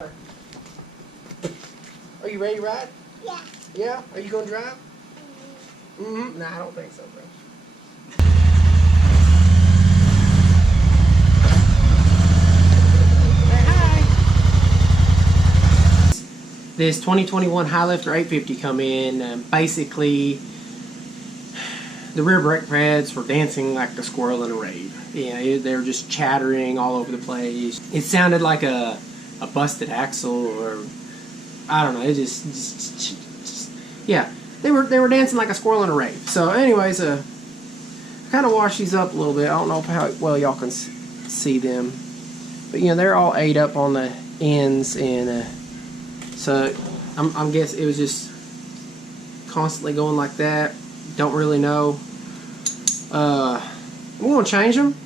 Are you ready to ride? Yeah. Yeah? Are you going to drive? Mm-hmm. Nah, I don't think so, bro. Say hi. This 2021 Highlifter 850 come in, and basically the rear brake pads were dancing like the squirrel in a rave. Yeah, they were just chattering all over the place. It sounded like a busted axle, or I don't know. It just yeah. They were dancing like a squirrel in a rave. So, anyways, I kind of washed these up a little bit. I don't know how well y'all can see them, but you know they're all ate up on the ends, and so I'm guessing it was just constantly going like that. Don't really know. I'm gonna change them,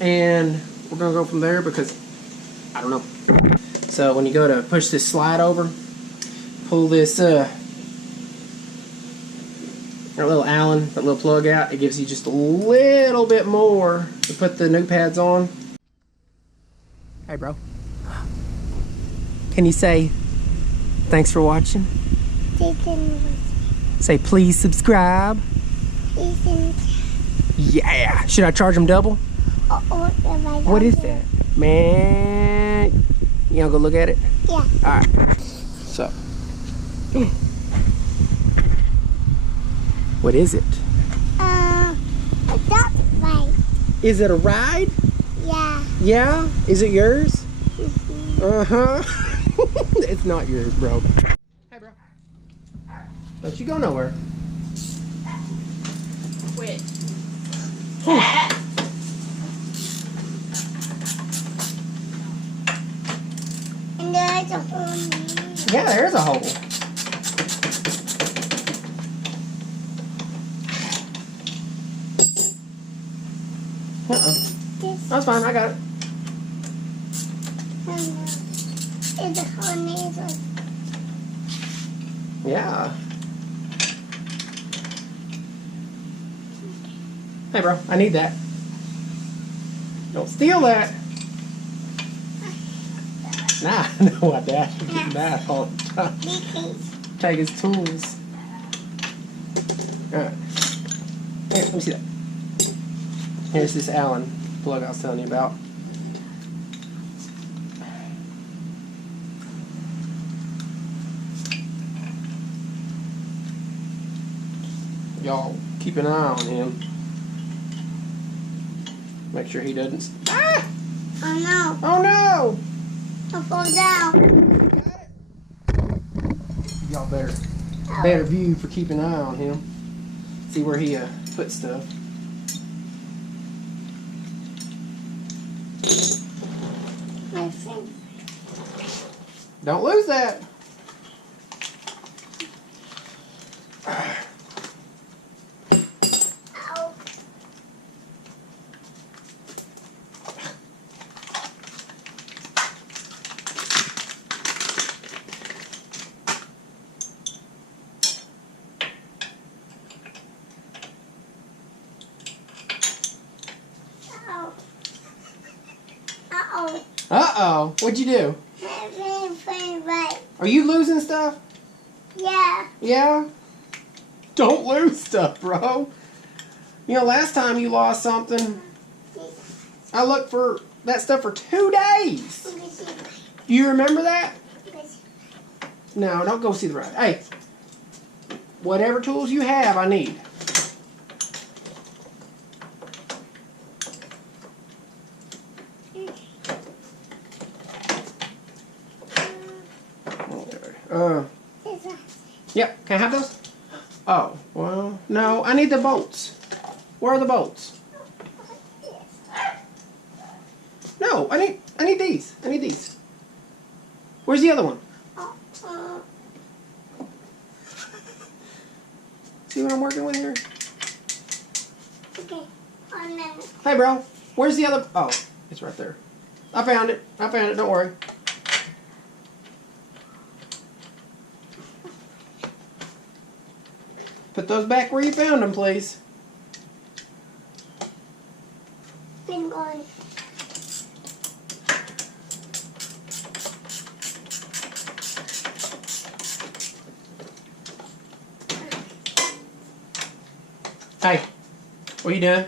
and we're gonna go from there because I don't know. So when you go to push this slide over, pull this that little Allen, that little plug out. It gives you just a little bit more to put the new pads on. Hey, bro. Can you say thanks for watching? Say please subscribe. Yeah. Should I charge them double? What is that? Man, you gonna go look at it? Yeah. Alright. So. What is it? A dog ride. Is it a ride? Yeah. Yeah? Is it yours? Mm-hmm. Uh-huh. It's not yours, bro. Hey, bro. Don't you go nowhere. Quit. And there's a hole. Yeah, there's a hole. That's fine, I got it. There's a hole needle. Yeah. Hey, bro, I need that. Don't steal that. Nah, I know what Dad is getting mad all the time. Take his tools. Alright. Here, let me see that. Here's this Allen plug I was telling you about. Y'all keep an eye on him. Make sure he doesn't. Ah! Oh no. Oh no! I'll fall down. Got it. Y'all better view for keeping an eye on him. See where he puts stuff. My friend. Don't lose that. Ow. Ow. Uh-oh. Uh-oh. What'd you do? Right. Are you losing stuff? Yeah. Yeah? Don't lose stuff, bro. You know, last time you lost something, I looked for that stuff for 2 days. Do you remember that? No, don't go see the ride. Hey, whatever tools you have, I need. Yep, can I have those? Oh, well, no, I need the bolts. Where are the bolts? No, I need these. I need these. Where's the other one? See what I'm working with here? Okay. On minute. Hey, bro, where's the other? Oh, it's right there. I found it. I found it. Don't worry. Put those back where you found them, please. Been gone. Hey, what are you doing?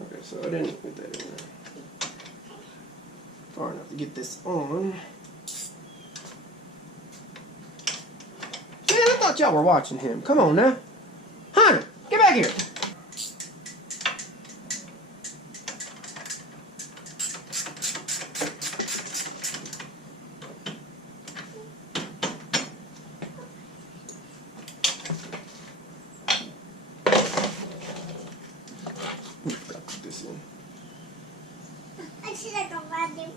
Okay, so I didn't put that in there far enough to get this on. Man, I thought y'all were watching him. Come on now. Hunter, get back here. Put this in. I see like a rabbit.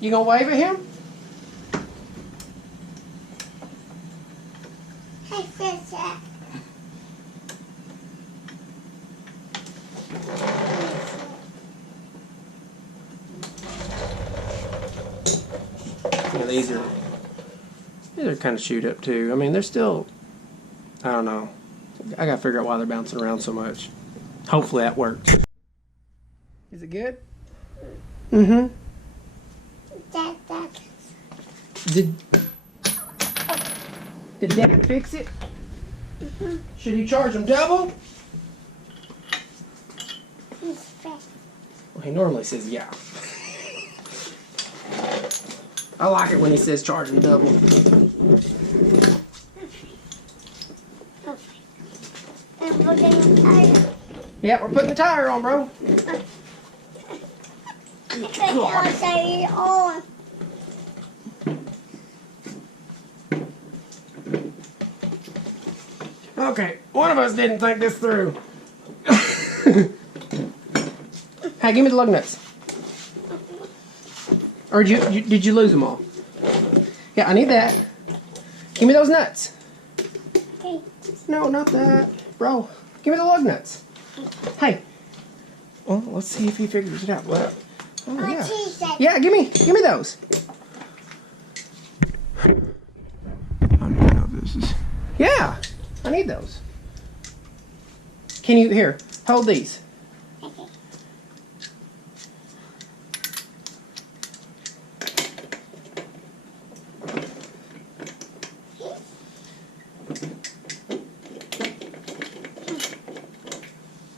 You gonna wave at him? Hey, fish. Yeah, these are kind of chewed up too. I mean, they're still, I don't know. I gotta figure out why they're bouncing around so much. Hopefully that works. Is it good? Mm-hmm. Did Dad fix it? Mm-hmm. Should he charge him double? Well, he normally says yeah. I like it when he says charge him double. And we're getting tired. Yeah, we're putting the tire on, bro. I'll say it on. Okay, one of us didn't think this through. Hey, give me the lug nuts. Or did you lose them all? Yeah, I need that. Give me those nuts. Okay. No, not that. Bro, give me the lug nuts. Hey. Well, let's see if he figures it out. What? Oh, yeah. Yeah, give me those. I don't know if this is... Yeah, I need those. Can you, here, hold these. Okay.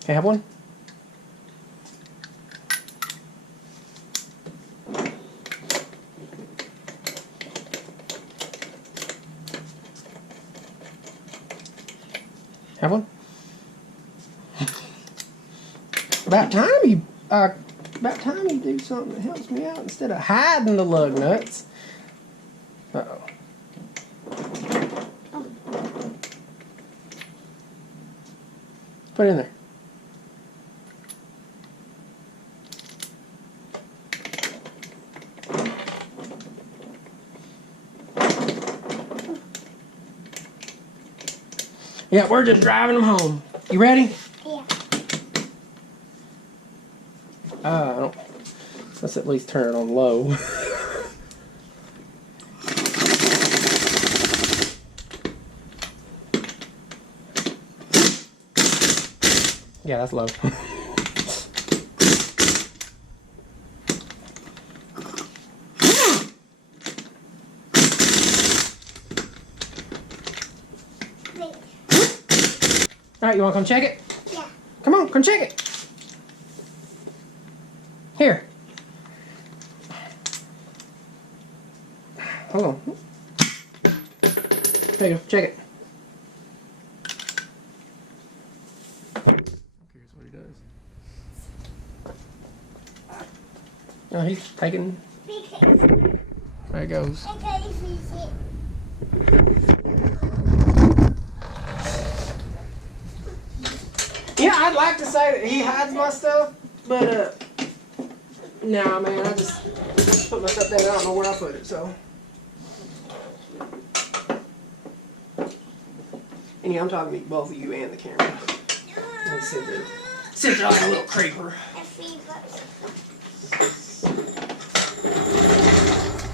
Can I have one? Have one? About time you do something that helps me out instead of hiding the lug nuts. Uh-oh. Put it in there. Yeah, we're just driving them home. You ready? Yeah. I don't. Let's at least turn it on low. Yeah, that's low. All right, you want to come check it? Yeah. Come on, come check it. Here. Hold on. There you go, check it. Here's what he does. Oh, he's taking. There it goes. Yeah, I'd like to say that he hides my stuff, but nah, man, I just put my stuff there. I don't know where I put it, so. And yeah, I'm talking to both of you and the camera. Let me sit there like a little creeper.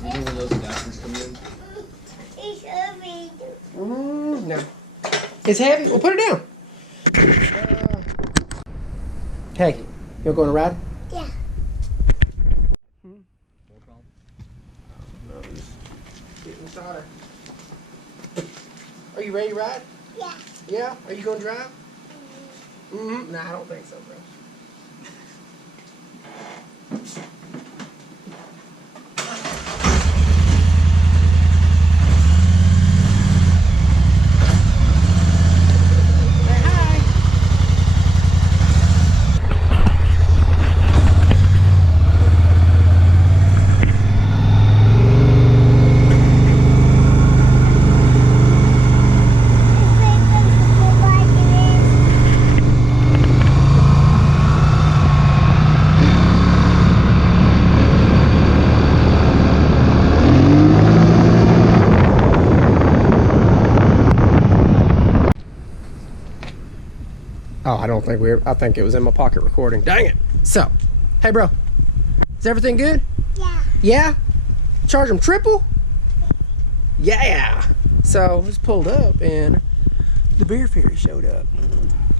When those adapters come in? It's heavy. No. It's heavy? Well, put it down. Hey, you going to ride? Yeah. Getting started. Are you ready to ride? Yeah. Yeah? Are you going to drive? Mm-hmm. Nah, I don't think so, bro. Oh, I don't think I think it was in my pocket recording. Dang it. So, hey bro, is everything good? Yeah. Yeah? Charge them triple? Yeah. So, just pulled up and the beer fairy showed up.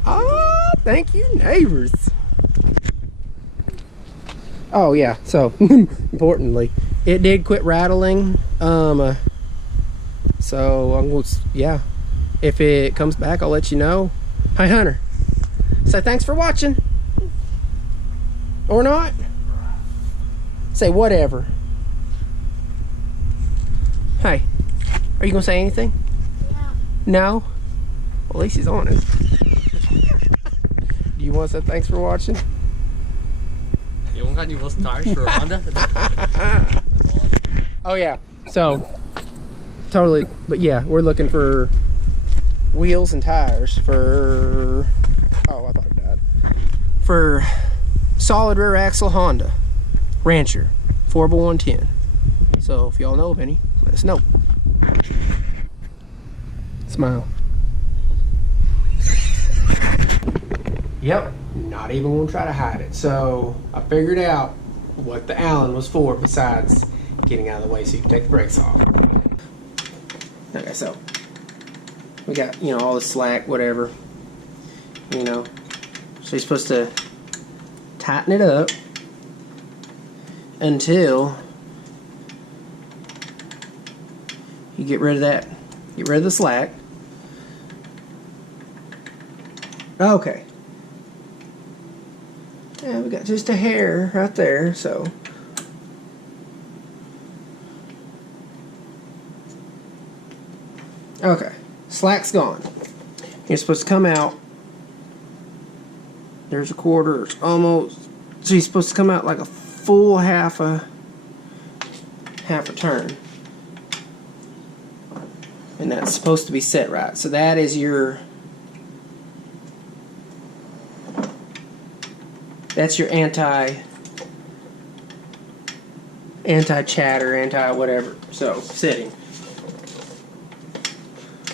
Oh, thank you, neighbors. Oh yeah, so, importantly, it did quit rattling. So, I'm going to, yeah. If it comes back, I'll let you know. Hi, Hunter. Say thanks for watching. Or not. Say whatever. Hey, are you gonna say anything? No. No? Well, at least he's honest. Do you want to say thanks for watching? You want any of tires for Honda? Oh yeah. So totally, but yeah, we're looking for wheels and tires for. Oh, I thought it died. For solid rear axle Honda Rancher 4x110. So if y'all know of any, let us know. Smile. Yep, not even gonna try to hide it. So I figured out what the Allen was for besides getting out of the way so you can take the brakes off. Okay, so we got, you know, all the slack, whatever, you know. So you're supposed to tighten it up until you get rid of that, get rid of the slack. Okay. Yeah, we got just a hair right there, so. Okay, slack's gone. You're supposed to come out. There's a quarter, it's almost. So you're supposed to come out like a full half a turn. And that's supposed to be set right. So that is your. That's your anti-chatter, anti-whatever. So, setting.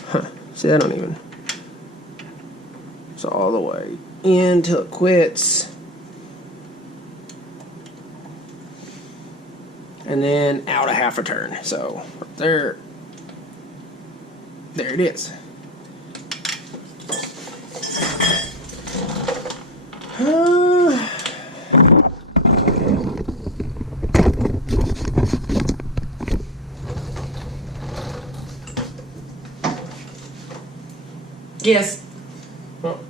Huh. See, I don't even. So all the way in till it quits. And then out a half a turn. So, right there. There it is. Yes. Oh.